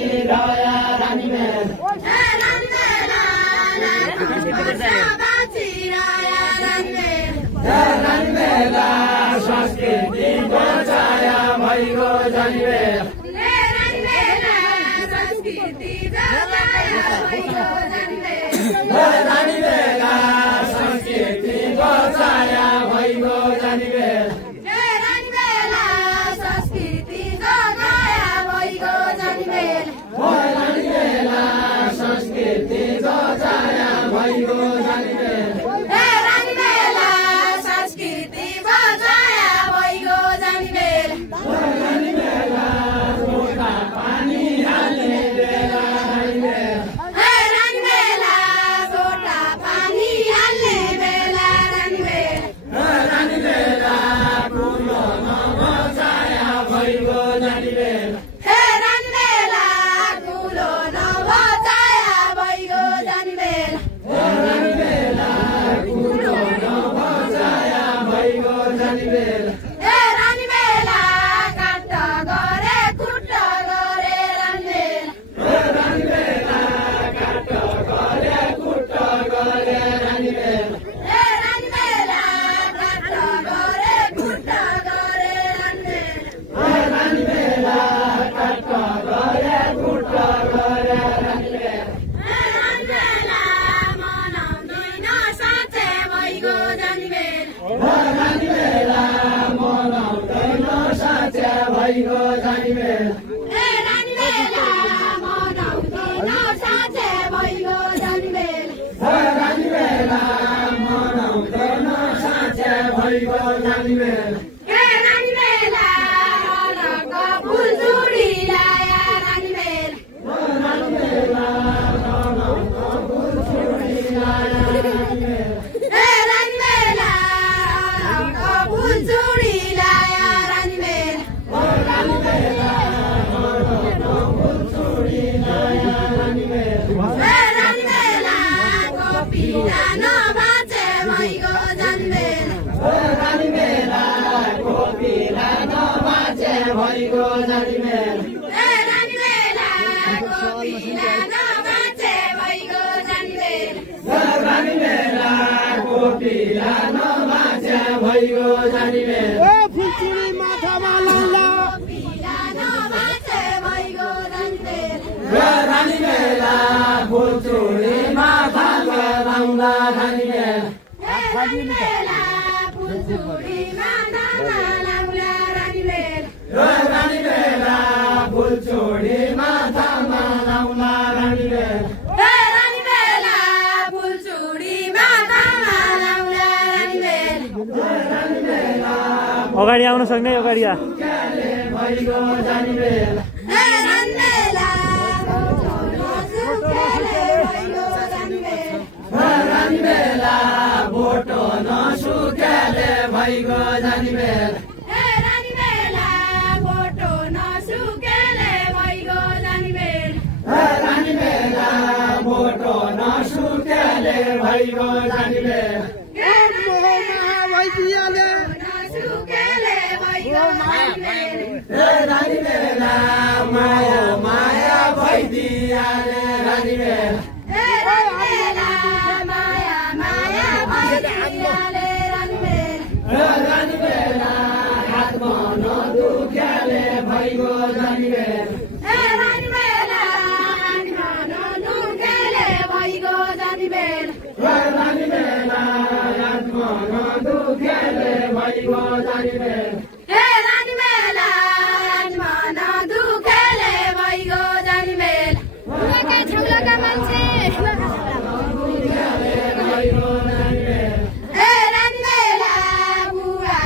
बाँचिरह्या रानी मेल रानी मेला संस्कृति बचाया भइगयो जानी मेल रानी मेला संस्कृति बचाया भइगयो जानी मेल रानी मेला संस्कृति बचाया भइगयो जानी मेल रानी मेला संस्कृति बचाया भइगयो जानी मेल रानी मेला लोटा पानी हाल्ने बेला रानी मेल रानी मेला लोटा पानी हाल्ने बेला रानी मेल रानी मेला कुलो नबचाया भइगयो जानी मेल रानी मेला कुलो नबचाया भइगयो जानी मेल रानी मेला कुलो नबचाया भइगयो जानी मेल रानी मेला काट गरे कुट गरे रानी मेल रानी मेला काट गरे कुट गरे रानी मेल रानी मेला काट गरे कुट गरे रानी मेल रानी मेला काट गरे कुट गरे रानी मेल रानी मेला मनाउँदैन साँच्चै भइगयो जानी मेल रानी मेला मनाउँदैन साँच्चै भइगयो जानी मेल रानी मेला मनाउँदैन साँच्चै भइगयो जानी मेल रानी मेला मनाउँदैन साँच्चै भइगयो जानी मेल रानी मेला रङको फुलचुडी लाया रानी मेल रानी मेला मनाउँछ फुलचुडी लाया रानी मेल रानी मेला रङको फुलचुडी लाया रानी मेल रानी मेला मनाउँछ फुलचुडी लाया रानी मेल रानी मेला कोपिला नबाचे भइगयो जानी मेल रानी मेला कोपिला नबाचे भइगयो जानी मेल रानी मेला कोपिला नबाचे भइगयो जानी मेल रानी मेला कोपिला नबाचे भइगयो जानी मेल कोपिला नबाचे भइगयो जानी मेल रानी मेला फुलचुडी माथामा लाउँदा रानी मेल रानी मेला फुलचुडी माथामा लाउँला रानी मेल रानी मेला फुलचुडी माथामा लाउँदा रानी मेल रानी मेला फुलचुडी माथामा लाउँला रानी मेल रानी मेला अगाडि आउन सक्ने अगाडि आ सुक्याले भइगयो जानी मेल रानी मेला सुक्याले भइगयो जानी मेल रानी मेला बोटो नसुक्याले भइगयो जानी मेल रानी मेला बोटो नसुक्याले भइगयो जानी मेल रानी मेला बोटो नसुक्याले भइगयो जानी मेल नसुक्याले भइगयो जानी मेल रानी मेला माया माया भइदियाले रानी मेल रानी मेला माया माया भइदियाले रानी मेल रानी मेला हातमा नदुख्याले भइगयो जानी मेल रानी मेला नदुख्याले भइगयो जानी मेल रानी मेला हातमा नदुख्याले भइगयो जानी मेल रानी मेला नदुख्याले भइगयो जानी मेल ठुलोका मान्छे नदुख्याले भइगयो जानी मेल रानी मेला बुवा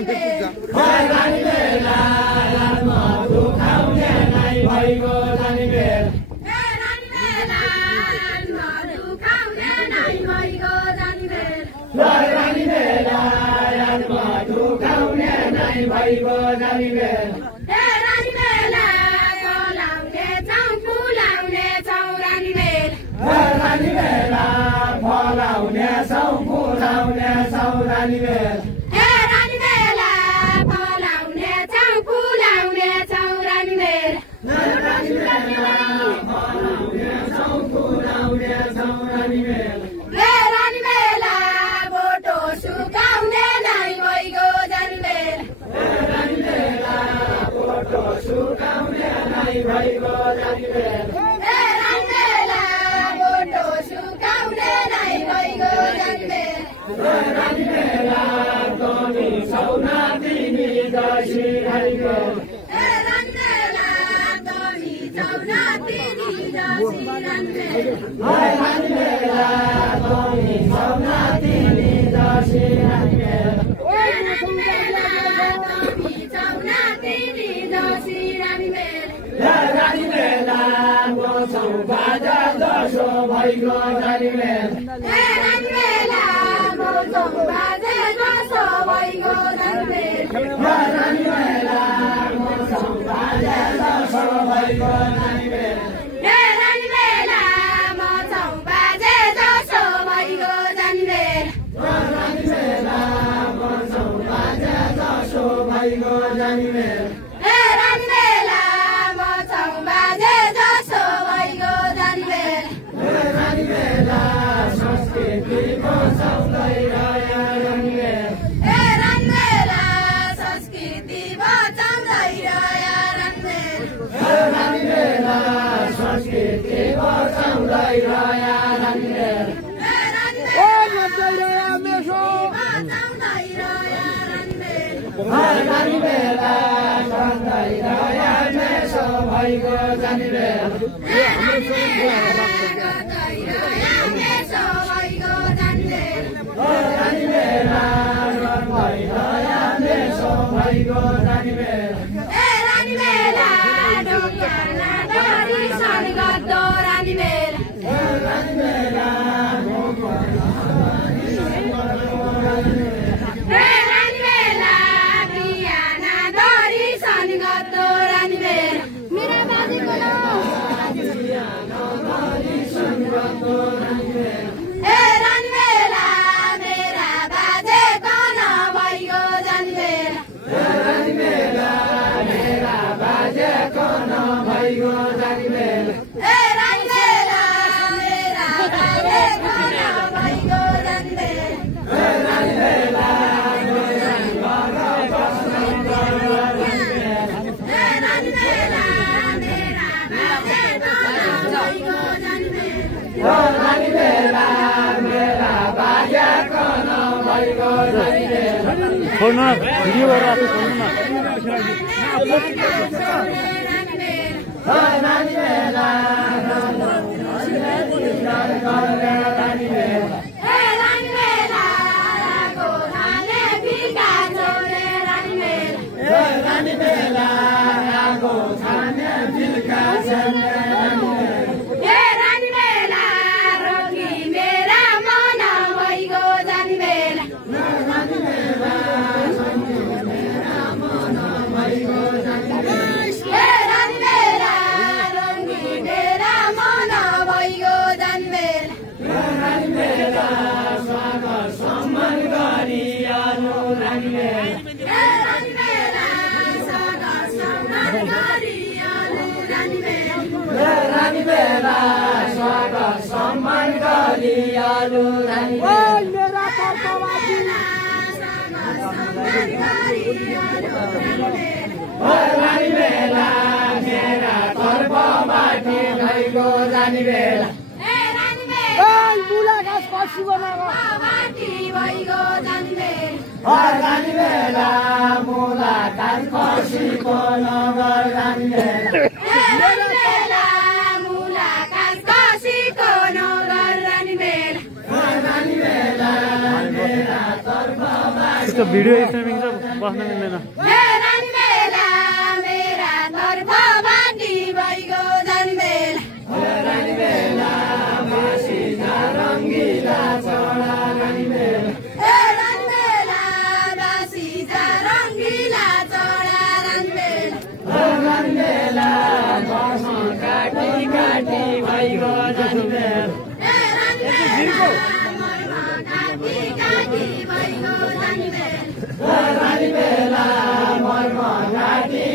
रानी बेला मधु खाउने नै भइगयो जानी बेला रानी बेला मधु खाउने नै भइगयो जानी बेला रानी बेला बोलाउने छौ फुलाउने छौ रानी बेला रानी बेला फलाउने छौ फुलाउने छौ रानी बेला रानी बेला बोलाउने छौ फुलाउने छौ रानी बेला रानी बेला फलाउने छौ फुलाउने छौ रानी बेला रानी बेला बोटो सुकाउने नै भइगयो जानी बेला रानी बेला बोटो सुकाउने नै भइगयो जानी बेला रानी बेला बोटो सुकाउने नै भइगयो जानी बेला रानी बेला तमी सौना तिमी दसी भइगयो रानी बेला तमी चौना तिमी दसी रानी बेला रानी बेला तमी सौना तिमी दसी रानी बेला रानी बेला तमी चौना तिमी दसी रानी बेला रानी बेला बसौ बाजा दसो भइगयो रानी बेला रानी बेला बोसो बाजे दसो भइगयो रानी बेला रानी बेला बसौ बाजा दसो भइगयो रानी बेला रानी बेला मचौ बाजे दसो भइगयो जानी बेला रानी बेला बसौ बाजा दसो भइगयो रानी बेला रानी बेला मचौ बाजे दसो भइगयो जानी बेला रानी बेला संस्कृति बचाउँदै रह्यो रानी बेला रानी बेला संस्कृति बचाउँदै रह्यो रानी बेला रानी बेला संस्कृति बचाउँदै रह्यो रानी बेला रानी बेला बचाउँदै रह्यो रानी बेला रानी बेला बचाउँदै रह्यो मेसो भइगयो जानी बेला रानी बेला गर्दै रह्यो मेसो भइगयो जानी बेला रानी बेला गर्दै रह्यो मेसो भइगयो जानी बेला रानी बेला ढोकाना डोरी सन गद्दो रानी बेला रानी बेला रानी बेला बिहाना डोरी सन गद्दो रानी बेला मेरो बाजेको रानी बेला मेरा बाजेको नभइगयो जानी बेला रानी बेला मेरा बाजेको नभइगयो जानी बेला रानी बेला मेरा बाजेको नभइगयो जानी बेला रानी बेला रानी बेला मेरा बाजेको नभइगयो जानी बेला रानी बेला मेरा बाजेको नभइगयो जानी बेला छोड्नु भिडियो गरेर आफै छोड्नु रानी बेला रानी बेला रानी बेला गोठाले फिका छोडे रानी बेला रानी बेला आगो छाने बिलका छाने रानी बेला रोगी मेरा मन भइगयो जानी बेला रानी बेला मेरा मन भइगयो जानी बेला रानी बेला रोगी मेरा मन भइगयो जानी बेला रानी बेला स्वागत सम्मान गरिहाल्नु रानी बेला रानी बेला सदा सम्मान गरिहाल्नु रानी बेला रानी बेला स्वागत सम्मान गरिहाल्नु रानी बेला रानी बेला मेरा तर्फबाट गएको रानी बेला रानी बेला मुलाकात खसीको नगर रानी बेला रानी बेला मेरा तर्फबाट भिडियो बस्न मिल्दैन रानीबेला मेरा तर्फ बाटी भइगयो जानीबेला रानीबेला बासी रङ्गिला चढा रानीबेला रानीबेला बासी रङ्गिला चढा रानीबेला रानीबेला बस्न काटी काटी भइगयो जानीबेला रानीबेला मर्म काटी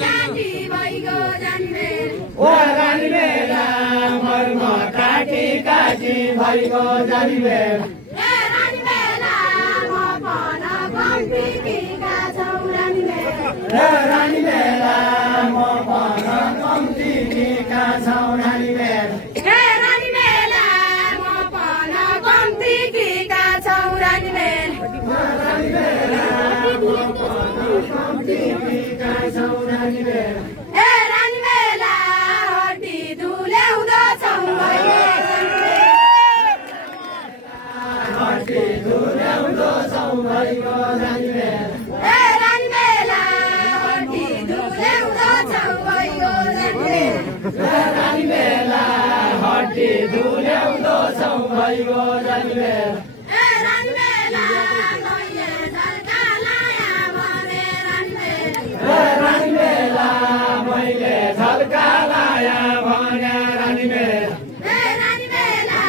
काटी भइगयो जानीबेला रानीबेला मर्म काटी काटी भइगयो जानीबेला रानीबेला म भन कम्ती टिका छौ रानीबेला रानीबेला हड्डी धुल्याउँदो छौ हड्डी धुल्याउँदो छौ भइगयो रानीबेला रानीबेला हड्डी धुल्याउँदो छौ भइगयो रानीबेला हड्डी धुल्याउँदो छौ भइगयो रानीबेला रानीबेला मैले झल्का लाया भने रानीबेला मैले झल्का लाया भने रानीबेला रानीबेला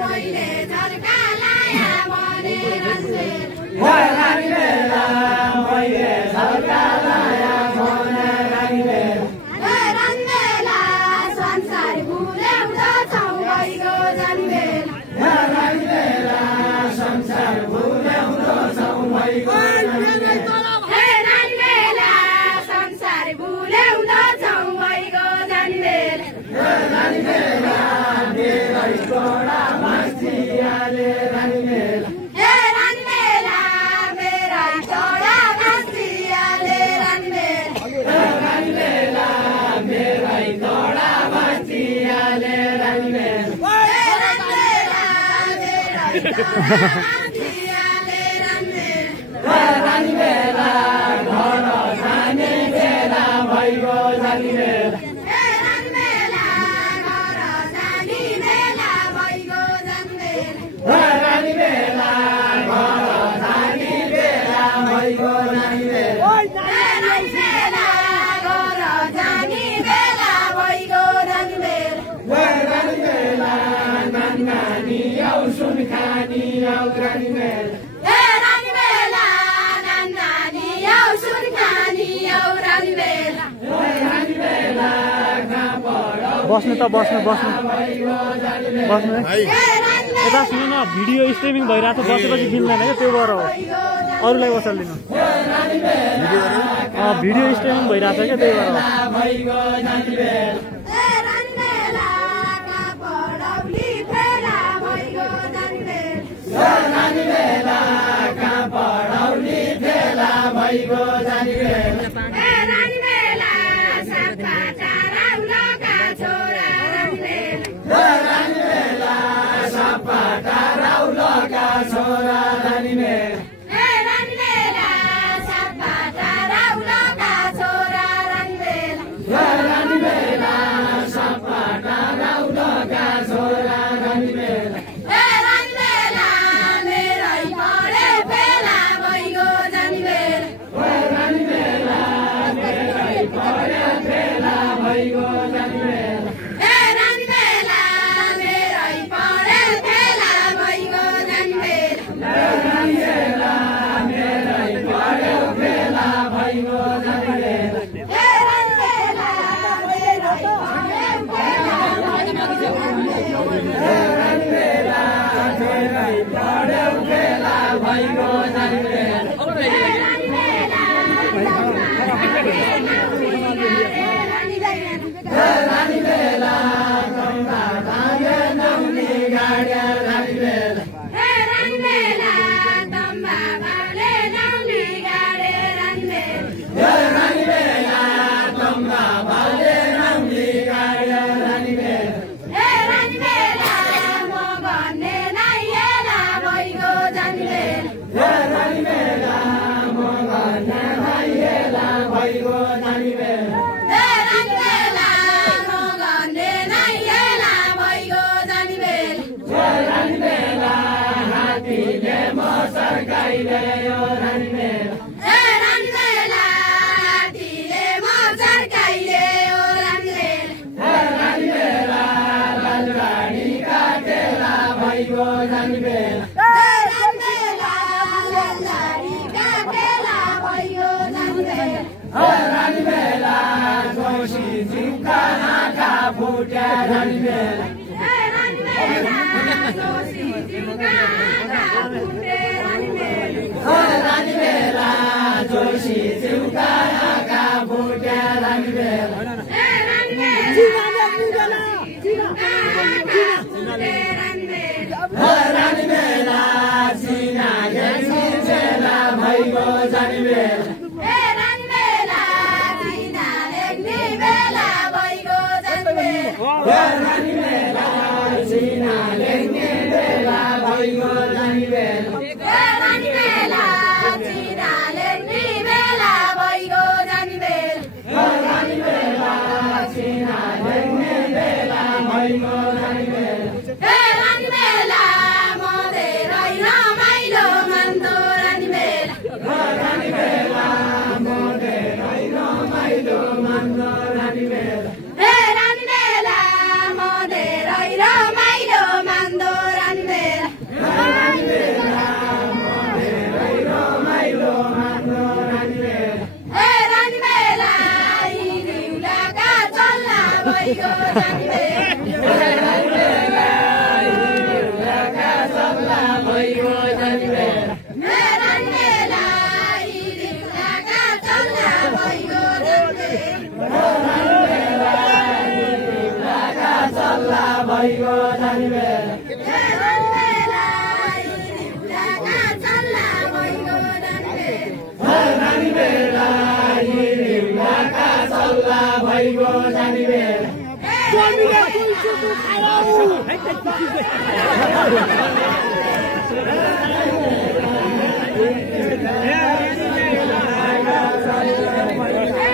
मैले झल्का लाया भने रानीबेला मैले झल्का लाया भने रानीबेला रानीबेला संसार भुल्याउँदो छौ भइगयो जानीबेला रानीबेला संसार भुल्याउँदो छौ भइगयो रानीबेला संसार भुल्याउँदो छौ भइगयो जानीबेला रानीबेला मेरै छोरा मास्टियाले रानीबेला रानीबेला मेरा छोरा मास्टियाले रानीबेला रानीबेला मेरै छोरा मास्टियाले रानीबेला रानीबेला मेरा छोरा मास्टियाले रानीबेला रानीबेला घर जाने बेला भइगयो रानीबेला रानीबेला घर जाने बेला भइगयो जानीबेला रानीबेला घर जाने बेला भइगयो रानीबेला रानीबेला घर जाने बेला भइगयो रानीबेला रानीबेला नानी आउ सुन खानी आउ रानीबेला रानीबेला नानी आउ सुन खानी आउ रानीबेला रानीबेला कहाँ पढौ बस्नु त बस्नु भइगयो रानीबेला बस्नु यता सुन्नु न भिडियो स्ट्रिमिङ भइरहेको छ बसेपछि मिल्दैन क्या त्यो भएर हो अरूलाई बसालिदिनु भिडियो स्ट्रिमिङ भइरहेको छ क्या त्यही भएर हो भइगयो रानीबेला रानीबेला पढौली फेला भइगयो जानीबेला रानीबेला कहाँ पढौली फेला भइगयो रानीबेला रानीबेला सापा टाराउलोका छोरा रानीबेला रानीबेला सापा टाराउलोका छोरा रानीबेला रानीबेला सापा टाराउलोका छोरा रानीबेला रानीबेला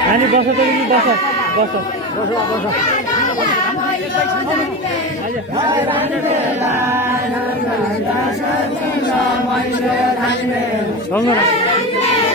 Ani basa tadi basa. Aja.